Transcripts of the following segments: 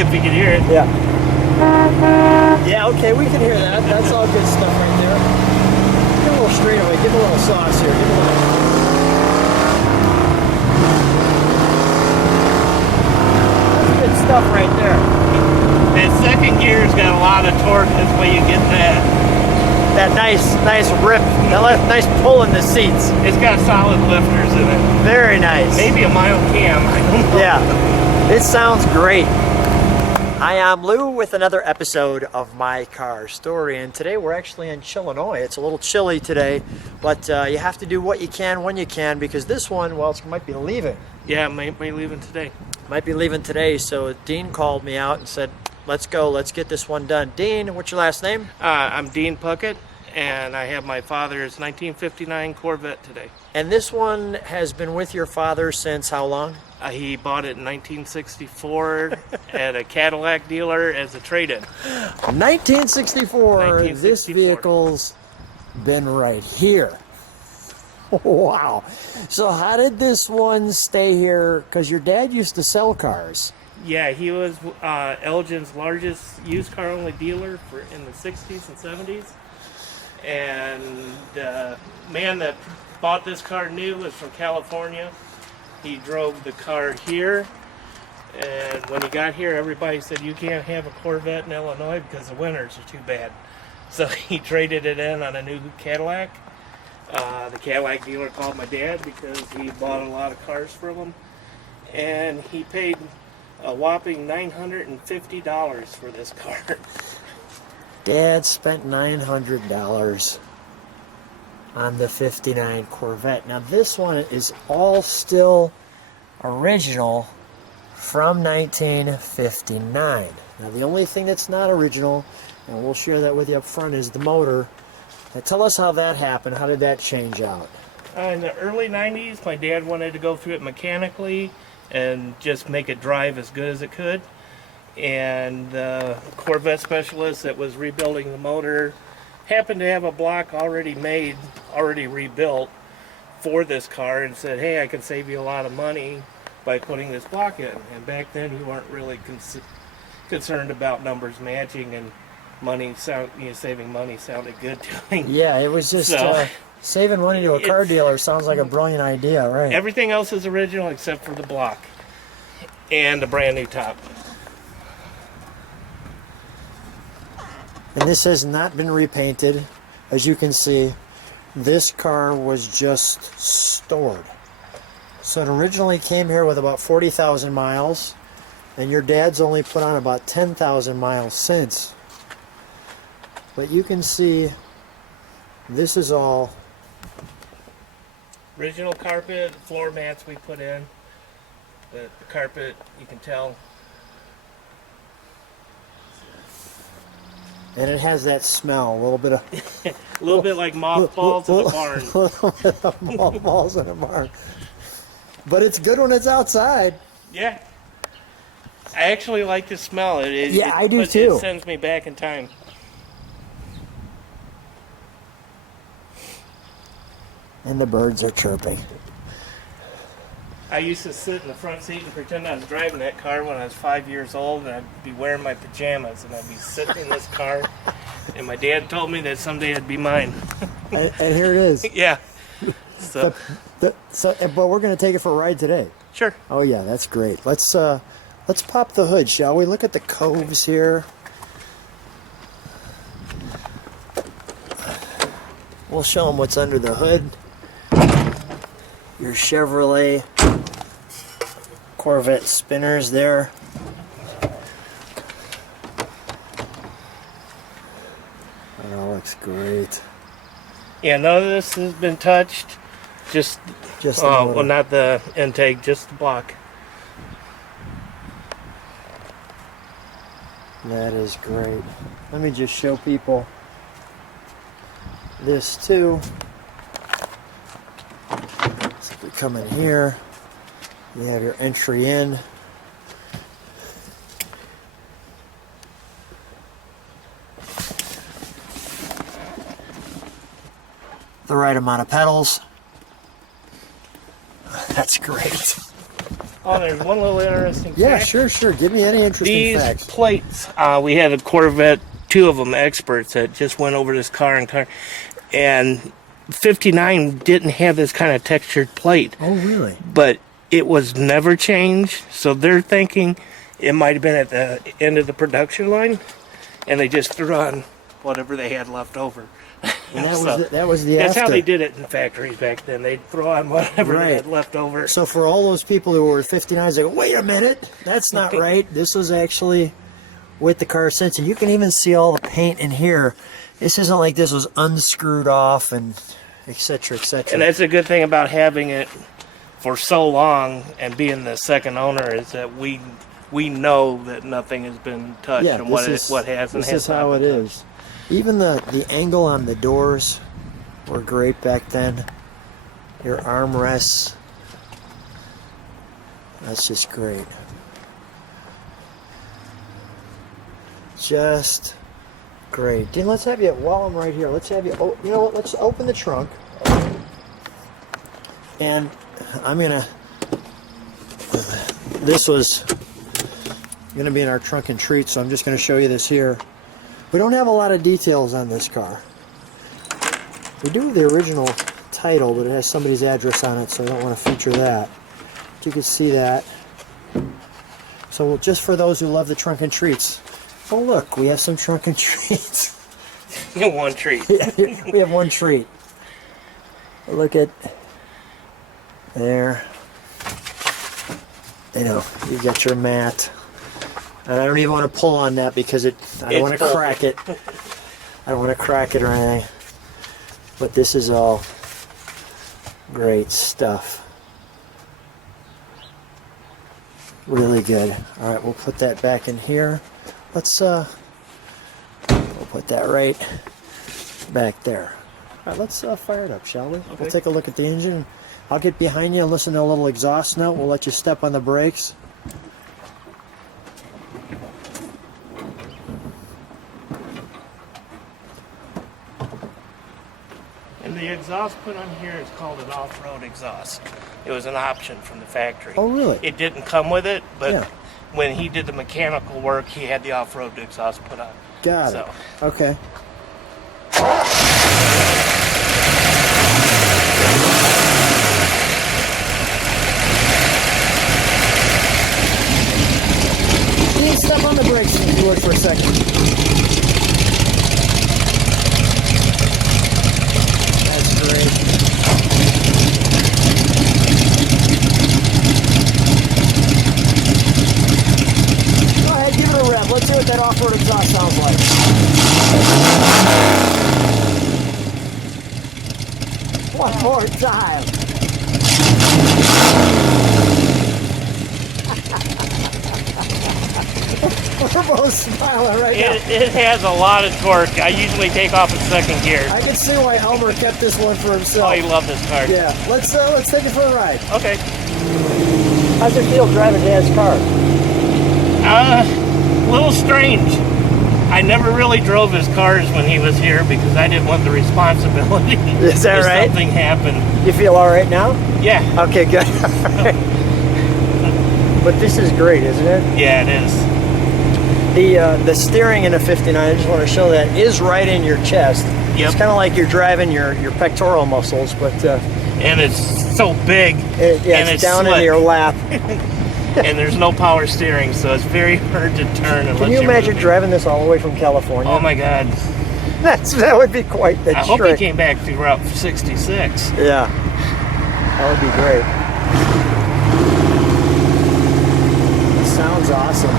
if you can hear it. Yeah. Yeah, okay, we can hear that. That's all good stuff right there. Give a little straightaway. Give a little sauce here. Give a little. That's good stuff right there. That second gear's got a lot of torque. That's why you get That nice rip, that nice pull in the seats. It's got solid lifters in it. Very nice. Maybe a mild cam. I don't know. Yeah, it sounds great. Hi, I'm Lou with another episode of My Car Story, and today we're actually in Illinois. It's a little chilly today, but you have to do what you can when you can, because this one, well, it might be leaving. Yeah, it might be leaving today. Might be leaving today, so Dean called me out and said, let's go, let's get this one done. Dean, what's your last name? I'm Dean Puckett, and I have my father's 1959 Corvette today. And this one has been with your father since how long? He bought it in 1964 at a Cadillac dealer as a trade-in. 1964. This vehicle's been right here. Wow. So how did this one stay here? Because your dad used to sell cars. Yeah, he was Elgin's largest used car only dealer in the 60s and 70s. And the man that bought this car new was from California. He drove the car here, and when he got here, everybody said, you can't have a Corvette in Illinois because the winters are too bad. So he traded it in on a new Cadillac. The Cadillac dealer called my dad because he bought a lot of cars from him, and he paid a whopping $950 for this car. Dad spent $900 on the 59 Corvette. Now this one is all still original from 1959. Now the only thing that's not original, and we'll share that with you up front, is the motor. Now tell us how that happened. How did that change out? In the early 90s, my dad wanted to go through it mechanically and just make it drive as good as it could. And the Corvette specialist that was rebuilding the motor happened to have a block already made, already rebuilt for this car, and said, hey, I can save you a lot of money by putting this block in. And back then you weren't really concerned about numbers matching, and saving money sounded good to him. Yeah, it was just saving money to a car dealer sounds like a brilliant idea, right? Everything else is original except for the block and a brand new top. And this has not been repainted. As you can see, this car was just stored. So it originally came here with about 40,000 miles, and your dad's only put on about 10,000 miles since. But you can see this is all original carpet, floor mats we put in. The carpet, you can tell. And it has that smell, a little bit of... a little bit like mothballs in a barn. A little bit of mothballs in a barn. But it's good when it's outside. Yeah. I actually like the smell. I do too. It sends me back in time. And the birds are chirping. I used to sit in the front seat and pretend I was driving that car when I was 5 years old, and I'd be wearing my pajamas, and I'd be sitting in this car, and my dad told me that someday it'd be mine. And here it is. Yeah. So. But we're going to take it for a ride today. Sure. Oh yeah, that's great. Let's pop the hood, shall we? Look at the coves here. We'll show them what's under the hood. Your Chevrolet Corvette spinners there. That all looks great. Yeah, none of this has been touched. Just well, not the intake, just the block. That is great. Let me just show people this too. So if we come in here, you have your entry in. The right amount of pedals. That's great. Oh, there's one little interesting Yeah, fact. sure. Give me any interesting These facts. plates, we had a Corvette, two of them experts that just went over this car, and 59 didn't have this kind of textured plate. Oh, really? But it was never changed, so they're thinking it might have been at the end of the production line, and they just threw on whatever they had left over. And that So, was the that's how after. they did it in factories back then. They'd throw on whatever Right. they had left over. So for all those people who were 59s, they go, wait a minute, that's not right. This was actually with the car since. And you can even see all the paint in here. This isn't like this was unscrewed off and et cetera, et cetera. And that's a good thing about having it for so long and being the second owner, is that we know that nothing has been touched, yeah, and what hasn't. This is how it is. Even the angle on the doors were great back then. Your armrests. That's just great. Just great. Dean, let's have you, while I'm right here, let's have you, oh, you know what, let's open the trunk. And I'm going to, this was going to be in our trunk and treat, so I'm just going to show you this here. We don't have a lot of details on this car. We do have the original title, but it has somebody's address on it, so I don't want to feature that. But you can see that. So just for those who love the trunk and treats, oh look, we have some trunk and treats. One treat. We have one treat. Look at there. You know, you got your mat. And I don't even want to pull on that because I don't want to crack it. I don't want to crack it or anything. But this is all great stuff. Really good. All right, we'll put that back in here. Let's we'll put that right back there. All right, let's fire it up, shall we? Okay. We'll take a look at the engine. I'll get behind you and listen to a little exhaust note. We'll let you step on the brakes. And the exhaust put on here is called an off-road exhaust. It was an option from the factory. Oh, really? It didn't come with it, but Yeah. when he did the mechanical work, he had the off-road exhaust put on. Got it. Okay. Please step on the brakes if you would for a second. That's great. Go ahead, give it a rev. Let's see what that off-road exhaust sounds like. One more time. We're both smiling right now. It has a lot of torque. I usually take off in second gear. I can see why Elmer kept this one for himself. Oh, he loved this car. Yeah, let's take it for a ride. Okay. How's it feel driving Dad's car? A little strange. I never really drove his cars when he was here because I didn't want the responsibility. Is that if right? Something happened. You feel all right now? Yeah. Okay, good. But this is great, isn't it? Yeah, it is. The steering in a 59, I just want to show that, is right in your chest. Yep. It's kind of like you're driving your pectoral muscles, but And it's so big. and it's down slick. in your lap. And there's no power steering, so it's very hard to turn. Can you imagine driving this all the way from California? Oh my God! That would be quite the I hope trick. he came back through Route 66. Yeah, that would be great. It sounds awesome.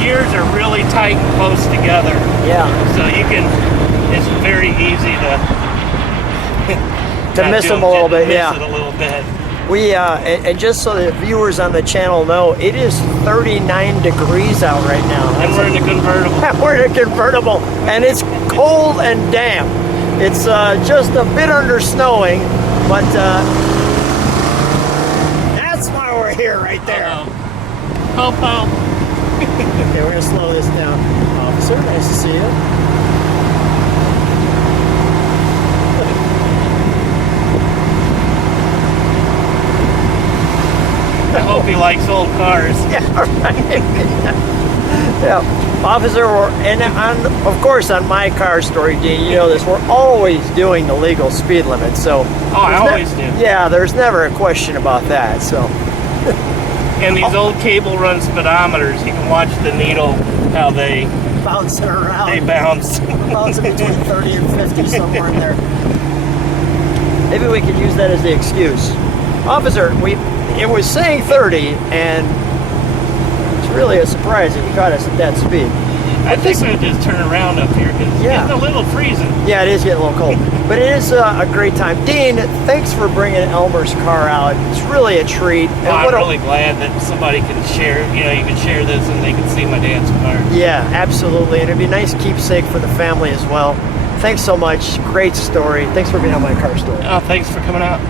Gears are really tight and close together. Yeah. So it's very easy To miss them a little bit, yeah. Miss it a little bit. We and just so the viewers on the channel know, it is 39 degrees out right now. And we're in a convertible. We're in a convertible, and it's cold and damp. It's just a bit under snowing, but that's why we're here right there. Help, help. Okay, we're gonna slow this down. Officer, nice to see you. I hope he likes old cars. Yeah, right. Yeah, officer, of course, on my car story, Dean, you know this, we're always doing the legal speed limit, so. Oh, I always do. Yeah, there's never a question about that, so. And these old cable run speedometers, you can watch the needle, how they Bouncing around. they bounce. Bouncing between 30 and 50, somewhere in there. Maybe we could use that as the excuse. Officer, it was saying 30, and it's really a surprise that you caught us at that speed. I think we just turn around up here because it's getting a little freezing. Yeah, it is getting a little cold, but it is a great time. Dean, thanks for bringing Elmer's car out. It's really a treat. And I'm really glad that somebody can share. You know, you can share this and they can see my dad's car. Yeah, absolutely, and it'd be a nice keepsake for the family as well. Thanks so much. Great story. Thanks for being on my car story. Oh, thanks for coming out.